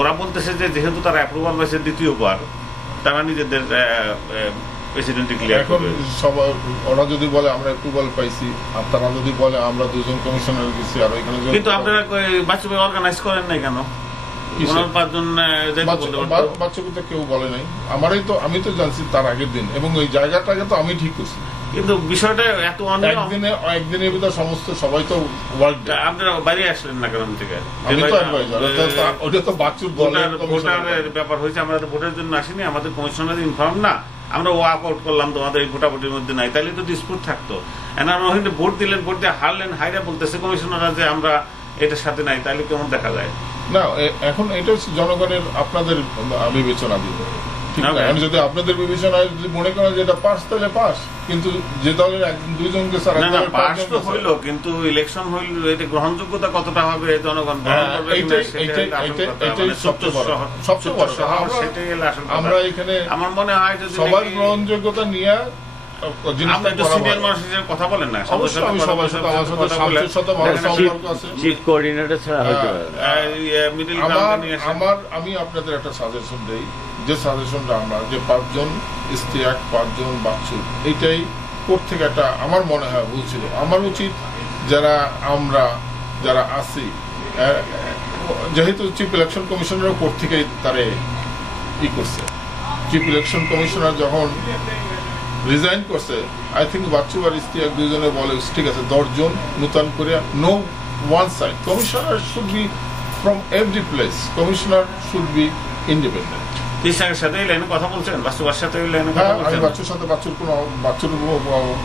ওরা বলতেছে যে যেহেতু তারা অ্যাপ্রুভাল পাইছে দ্বিতীয়বার, তারা নিজেদের প্রেসিডেন্ট ডিক্লেয়ার এখন করবে। সবাই ওরা যদি বলে আমরা অ্যাপ্রুভাল পাইছি, আর তারা যদি বলে আমরা দুজন কমিশনার গেছি, আর এখানে কিন্তু আপনারা বাচ্চা অর্গানাইজ করেন নাই কেন? ওনার 5 জন বাচ্চাকে তো কেউ বলে নাই। আমি তো জানছি তার আগের দিন, এবং ওই জায়গাটাকে তো আমি ঠিক করছি। কিন্তু বিষয়টা এত একদিনের ভিতরে সমস্ত সবাই তো ওয়ার্ক ডে। আপনারা বাইরে আসলেন না কেন থেকে? আমি তো অ্যাডভাইজার, ওটা তো বাচ্চুর দলের ভোটারের ব্যাপার হয়েছে। আমরা তো ভোটের জন্য আসিনি, আমাদের কমিশনার ইনফর্ম না, আমরা ওয়াক আউট করলাম, তোমাদের এই ভোটাভুটির মধ্যে নাই, তাহলে তো ডিসপুট থাকতো। ওখানে ভোট দিলেন, ভোট দিয়ে হারলেন, হাইরা বলতেছে কমিশনাররা যে আমরা এটার সাথে নাই, তাহলে কেমন দেখা যায়? না, এখন এটা হচ্ছে জনগণের আপনাদের বিবেচনা দিবে। আমি যদি আপনাদের বিবেচনায় যদি মনে করেন যে এটা পাস, তাহলে পাস। কিন্তু যে দলের দুইজনকে পাস তো হইলো, কিন্তু ইলেকশন হইল, এটা গ্রহণযোগ্যতা কতটা হবে, জনগণ আমরা এখানে আমার মনে হয় যদি সবার গ্রহণযোগ্যতা নিয়ে কথা বলেন না, আমি আপনাদের একটা সাজেশন দেই, যে সাজেশনটা আমরা যে 5 জন ইস্তিয়াক 5 জন বাচ্চু, এইটাই প্রত্যেক একটা আমার মনে হয় ভুল ছিল। আমার উচিত যারা আছি, যেহেতু চিফ ইলেকশন কমিশনার উপর থেকেই তারে করছে, চিফ ইলেকশন কমিশনার যখন রিজাইন করছে, আই থিঙ্ক বাচ্চু আর ইস্তিয়াক দুজনে বলে ঠিক আছে 10 জন নতুন করে, no one side, commissioner should be from every place, commissioner should be independent. সাথে কথা বলছেন, বাচ্চুর সাথে আমি বাচ্চুর সাথে বাচ্চুর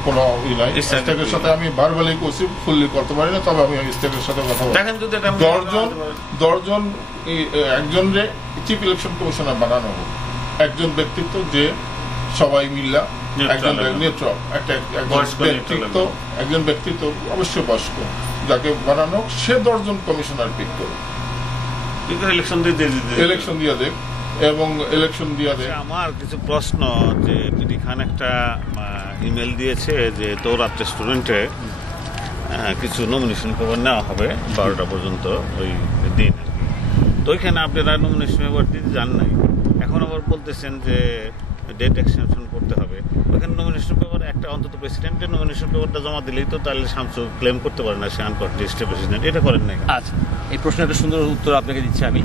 কোনো ই নাই। ইস্তিয়াকের সাথে আমি ভার্বালি করছি, ফুললি করতে পারি না, তবে আমি ইস্তিয়াকের সাথে কথা বলি। 10 জন একজনরে চিফ ইলেকশন কমিশনার বানানো হোক, একজন ব্যক্তিত্ব যে সবাই মিল্লা, একজন নিউট্রাল, একজন ব্যক্তিত্ব অবশ্যই বয়স্ক, যাকে বানানো সে 10 জন কমিশনার পিক করবে, ইলেকশন দিয়ে দেখ এবং ইলেকশন দিয়ে দেখ। আমার কিছু প্রশ্ন, যে বিডি খান একটা ইমেল দিয়েছে যে দৌরাত রেস্টুরেন্টে কিছু নমিনেশন পেপার নেওয়া হবে 12টা পর্যন্ত ওই দিন, তো ওইখানে আপনারা নমিনেশন পেপার দিতে যান নাই, এখন আবার বলতেছেন যে ডেট এক্সটেনশন করতে হবে। ওখানে নমিনেশন পেপার একটা অন্তত প্রেসিডেন্টের নমিনেশন পেপারটা জমা দিলেই তো তাহলে শামসু ক্লেম করতে পারে না সে আনকন্টেস্টেড প্রেসিডেন্ট, এটা করেন না? আচ্ছা, এই প্রশ্নের একটা সুন্দর উত্তর আপনাকে দিচ্ছি আমি।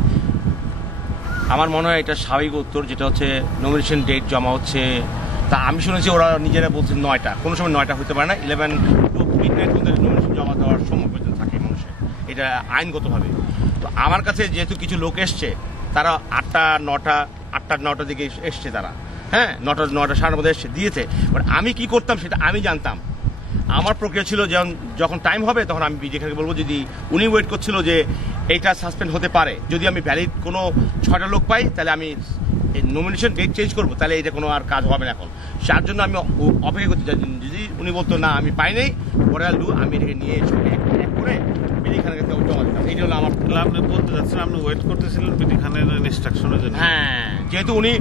আমার মনে হয় এটা স্বাভাবিক উত্তর, যেটা হচ্ছে নমিনেশন ডেট জমা হচ্ছে, তা আমি শুনেছি ওরা নিজেরা বলছেন 9টা, কোনো সময় 9টা হতে পারে না, 11 টু মিডনাইট পর্যন্ত নমিনেশন জমা দেওয়ার সময় পর্যন্ত থাকে মানুষের, এটা আইনগতভাবে। তো আমার কাছে যেহেতু কিছু লোক এসছে, তারা 8টা 9টার দিকে এসছে, তারা 9টা 9:30 মধ্যে এসছে, দিয়েছে। বাট আমি কি করতাম সেটা আমি জানতাম। আমার প্রক্রিয়া ছিল যখন টাইম হবে তখন আমি বিজেপিকে বলবো, যদি উনি ওয়েট করছিল যে এইটা সাসপেন্ড হতে পারে, যদি আমি ভ্যালিড কোনো 6টা লোক পাই, তাহলে আমি নমিনেশন ডেট চেঞ্জ করবো, তাহলে এটা কোনো আর কাজ হবে না এখন। তার জন্য আমি অপেক্ষা করতে চাই, যদি উনি বলতো না আমি পাই নাই, পরে আমি এটাকে নিয়ে এক করে বিডি খানের কাছে জমা দিতাম। এইটা হলো আমার। আপনি বলতে চাচ্ছেন আপনি ওয়েট করতেছিলেন বিডি খানের ইনস্ট্রাকশনের জন্য? হ্যাঁ, যেহেতু উনি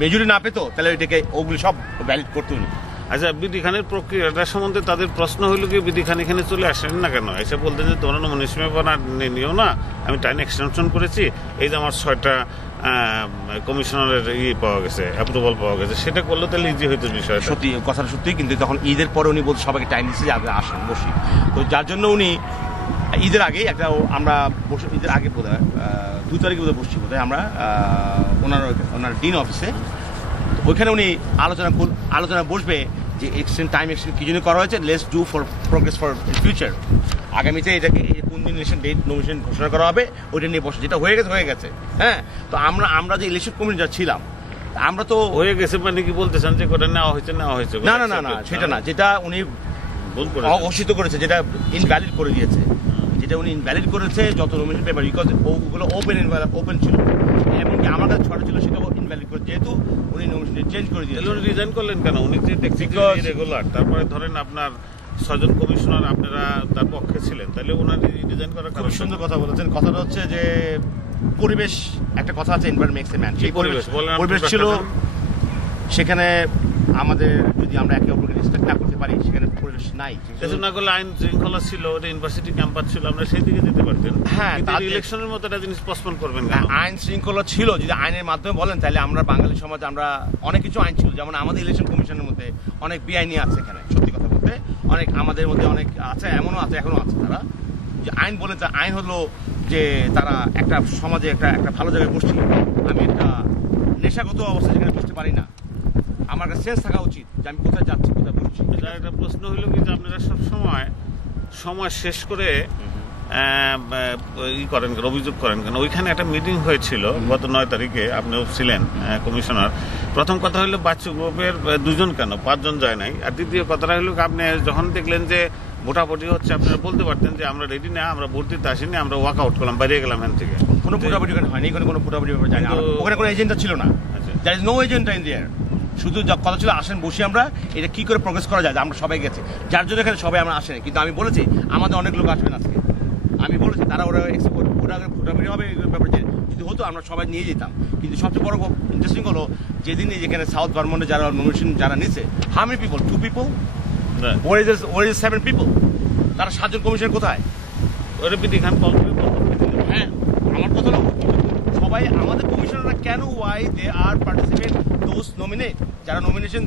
মেজরিটি না পেতো, তাহলে এটাকে ওগুলি সব ভ্যালিড করতো উনি। আচ্ছা, বিডি খানের প্রক্রিয়াটা সম্বন্ধে তাদের প্রশ্ন হইল কি, বিডি খান এখানে চলে আসেন না কেন? এসে বলতেন যে তোমরা নমিনেশন পেপার নিও না, আমি টাইম এক্সটেনশন করেছি, এই যে আমার 6টা কমিশনারের পাওয়া গেছে, অ্যাপ্রুভাল পাওয়া গেছে, সেটা করলে তাহলে ইজি হইতো বিষয়টা। সত্যি কথাটা সত্যি, কিন্তু তখন ঈদের পরে উনি বলতে সবাইকে টাইম দিচ্ছে যে আমরা আসেন বসি, তো যার জন্য উনি ঈদের আগে আমরা ঈদের আগে বোধ হয় 2 তারিখে বোধ হয় বসছি, বোধ হয় আমরা ওনার ডিন অফিসে, ওইখানে উনি আলোচনা বসবে যে টাইম এক্সটেন্ড কি জন্য করা হয়েছে, let's do for progress for future. আগামীতে এটাকে কোন দিন ইলেকশন ডেট নমিনেশন ঘোষণা করা হবে ওইটা নিয়ে বসে, যেটা হয়ে গেছে। তো আমরা যে ইলেকশন কমিটি যা ছিলাম, আমরা তো হয়ে গেছে মানে কি বলতেছেন যে কোটা নেওয়া হয়েছে? না, সেটা না, যেটা উনি অঘোষিত করেছে, যেটা ইনভ্যালিড করে দিয়েছে, যেটা উনি ইনভ্যালিড করেছে যত নমিনেশন পেপার, বিকজ ওগুলো ওপেন ছিল, এমনকি আমার কাছে 6টা ছিল সেটাও ইনভ্যালিড করে, যেহেতু উনি নমিনেশন চেঞ্জ করে দিয়েছে। উনি রিজাইন করলেন কেন? উনি যে রেগুলার, তারপরে ধরেন আপনার 6 জন কমিশনার আপনারা তার পক্ষে ছিলেন, তাহলে ওনার রিজাইন করার খুব সুন্দর কথা বলেছেন। কথাটা হচ্ছে যে পরিবেশ, একটা কথা আছে, এনভায়রনমেন্ট মেক্স এ ম্যান। সেই পরিবেশ ছিল, সেখানে আমাদের যদি আমরা একে অপরকে রেসপেক্ট না করতে পারি, সেখানে পরিবেশ নাই। কিছু না করলে আইন শৃঙ্খলা ছিল, ওটা ইউনিভার্সিটি ক্যাম্পাস ছিল, আমরা সেই দিকে যেতে পারতেন। হ্যাঁ, কিন্তু তাতে- ইলেকশনের মতো একটা জিনিস পোস্টপোন করবেন কেন? আইন শৃঙ্খলা ছিল, যদি আইনের মাধ্যমে বলেন তাহলে আমরা বাঙালি সমাজ আমরা অনেক কিছু আইন ছিল, যেমন আমাদের ইলেকশন কমিশনের মধ্যে অনেক বেআইনি আছে। এখানে সত্যি কথা বলতে অনেক আমাদের মধ্যে অনেক আছে, এমনও আছে, এখনো আছে। তারা যে আইন বলে, তা আইন হলো যে তারা একটা সমাজে একটা ভালো জায়গায় বসছি, আমি একটা নেশাগত অবস্থা যেখানে বসতে পারি না, আমার একটা সেন্স থাকা উচিত যে আমি কোথায় যাচ্ছি, কোথায় বসছি। এটা একটা প্রশ্ন হলো কি যে আপনারা সব সময় শেষ করে ই করেন কেন, অভিযোগ করেন কেন? ওইখানে একটা মিটিং হয়েছিল গত 9 তারিখে, আপনিও ছিলেন কমিশনার। প্রথম কথা হলো বাচ্চু গ্রুপের 2 জন কেন, 5 জন যায় নাই। আর দ্বিতীয় কথাটা হলো আপনি যখন দেখলেন যে ভোটাভুটি হচ্ছে, আপনারা বলতে পারতেন যে আমরা রেডি না, আমরা ভোট দিতে আসিনি, আমরা ওয়াক আউট করলাম, বাইরে গেলাম এখান থেকে। কোনো ভোটাভুটি ওখানে হয়নি, এখানে কোনো ভোটাভুটি ব্যাপারে জানি না। কিন্তু- ওখানে কোনো এজেন্ডা ছিল না, আচ্ছা। There is no agenda in there. শুধু যা কথা ছিল আসেন বসি আমরা, এটা কি করে প্রোগ্রেস করা যায়, আমরা সবাই গেছে, যার জন্য এখানে সবাই আমরা আসেনি। কিন্তু আমি বলেছি আমাদের অনেক লোক আসবেন আজকে, আমি বলেছি তারা ওরা ভোটাভুটি হবে এই ব্যাপারে যদি হতো আমরা সবাই নিয়ে যেতাম। কিন্তু সবচেয়ে বড় ইন্টারেস্টিং হলো যেদিন যেখানে সাউথ ভারমন্টে যারা নমিনেশন যারা নিচ্ছে, how many people, 2 people, where is 7 people, তারা 7 জন কমিশন কোথায়? ওরা পিটি খান কল করে বলতো। হ্যাঁ, আমার কথা হলো সবাই আমাদের কমিশনাররা কেন why they are participate those nominate, যারা নমিনেশন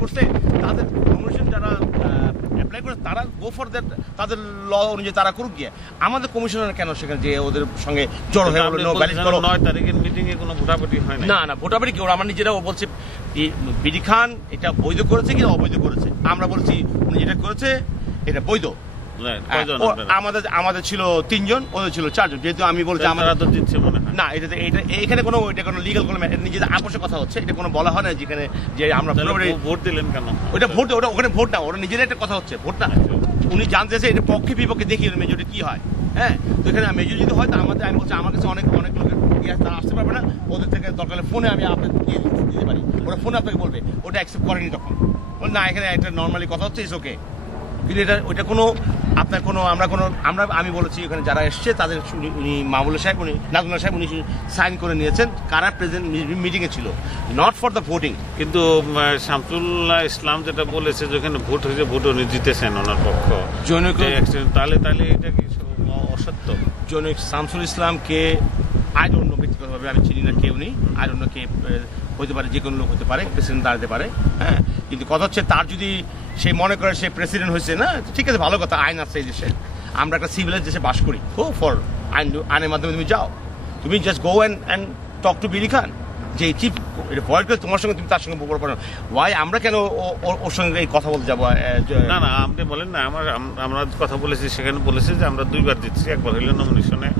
করছে তাদের নমিনেশন যারা অ্যাপ্লাই করে তারা গো ফর দ্যাট, তাদের ল অনুযায়ী তারা করুক গিয়ে। আমাদের কমিশনার কেন সেখানে যে ওদের সঙ্গে জড়ো হয়ে আপনি বললো ব্যালেন্স করো? 9 তারিখের মিটিং এ কোনো ভোটাভুটি হয় না। না ভোটাভুটি কি ওরা আমার নিজেরা ও বলছে বিডি খান এটা বৈধ করেছে কি অবৈধ করেছে, আমরা বলছি উনি যেটা করেছে এটা বৈধ। কয়জন ও আপনারা? আমাদের ছিল 3 জন, ওদের ছিল 4 জন। যেহেতু আমি বলছি তারা আমাদের তো জিতছে মনে হয়। না, এটা এখানে কোনো এটা কোনো লিগ্যাল কোনো নিজেদের আপোষের কথা হচ্ছে, এটা কোনো বলা হয় না যেখানে যে আমরা তাহলে পুরোপুরি ভোট দিলেন কেন? ওটা ভোট, ওটা ওখানে ভোট না, ওরা নিজেদের একটা কথা হচ্ছে ভোট না। উনি জানতে চাইছে এটা পক্ষে বিপক্ষে দেখি মেজরিটি কি হয়। হ্যাঁ, তো এখানে মেজরিটি যদি হয় তো আমাদের, আমি বলছি আমার কাছে অনেক লোকের ইয়ে তারা আসতে পারবে না, ওদের থেকে দরকার হলে ফোনে আমি আপনাকে দিতে পারি, ওরা ফোনে আপনাকে বলবে, ওটা অ্যাকসেপ্ট করেনি তখন না, এখানে একটা নর্মালি কথা হচ্ছে ইস ওকে। কিন্তু এটা ওইটা কোনো আপনার কোনো আমি বলেছি এখানে যারা এসছে তাদের উনি মামুল সাহেব, উনি নাজমুল্লাহ সাহেব, উনি সাইন করে নিয়েছেন কারা প্রেজেন্ট মিটিংয়ে ছিল, নট ফর দ্য ভোটিং। কিন্তু শামসুল্লাহ ইসলাম যেটা বলেছে যেখানে ভোট হয়েছে, ভোট উনি জিতেছেন ওনার পক্ষ। জনৈক তাহলে এটা কি অসত্য? জনৈক শামসুল ইসলামকে আই ডোন্ট নো, ব্যক্তিগতভাবে আমি চিনি না কে উনি, আই ডোন্ট নো কে হতে পারে, যে কোনো লোক হতে পারে, প্রেসিডেন্ট দাঁড়াতে পারে। হ্যাঁ, কিন্তু কথা হচ্ছে তার যদি সে মনে করে সে প্রেসিডেন্ট হয়েছে না, ঠিক আছে, ভালো কথা, আইন আছে এই দেশে, আমরা একটা সিভিলাইজ দেশে বাস করি, গো ফর আইনের মাধ্যমে তুমি যাও, তুমি just go and talk to বিডি খান, যে চিফ এটা ভয়েড করে তোমার সঙ্গে তুমি তার সঙ্গে বড় পড়ো, ওয়াই আমরা কেন ওর সঙ্গে এই কথা বলতে যাবো? না আপনি বলেন না, আমরা কথা বলেছি, সেখানে বলেছে যে আমরা 2বার জিতছি, একবার হইলে নমিনেশনে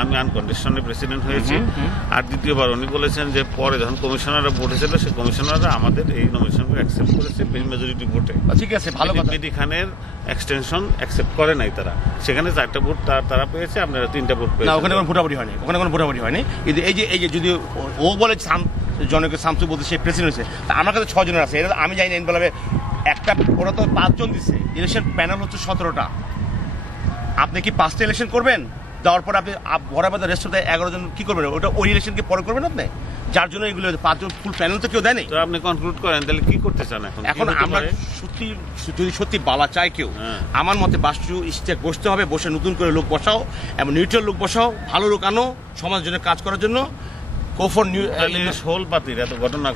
আমি আনকন্ডিশনে প্রেসিডেন্ট হয়েছি, আর দ্বিতীয়বার উনি বলেছেন যে পরে যখন কমিশনাররা ভোট হয়েছিল সে কমিশনাররা আমাদের এই নমিনেশনকে অ্যাকসেপ্ট করেছে মেজরিটি ভোটে। ঠিক আছে, ভালো কথা। বিডি খানের এক্সটেনশন অ্যাকসেপ্ট করে নাই তারা, সেখানে 4টা ভোট তারা পেয়েছে, আপনারা 3টা ভোট না, পেয়েছেন। ওখানে কোনো ভোটাভুটি হয়নি, ওখানে কোনো ভোটাভুটি হয়নি। কিন্তু এই যে যদি ও বলে জনকে শামসু বলতে সে প্রেসিডেন্ট হয়েছে, তা আমার কাছে 6 জনের আছে, এটা আমি জানি না বলবে একটা, ওরা তো 5 জন দিচ্ছে, ইলেকশন প্যানেল হচ্ছে 17টা, আপনি কি 5টা ইলেকশন করবেন? দেওয়ার পর আপনি বরাবর রেস্ট অফ 11 জন কি করবেন? ওটা ওই ইলেকশনকে পরে করবেন আপনি, যার জন্য এগুলো 5 জন ফুল প্যানেল তো কেউ দেয়নি। তো আপনি কনক্লুড করেন তাহলে কি করতে চান এখন? এখন আমরা সত্যি যদি সত্যি বালা চাই কেউ, আমার মতে বাস্তু স্টেক বসতে হবে, বসে নতুন করে লোক বসাও এবং নিউট্রাল লোক বসাও, ভালো লোক আনো সমাজের জন্য কাজ করার জন্য, গো ফর নিউ হোল পাতির এত ঘটনা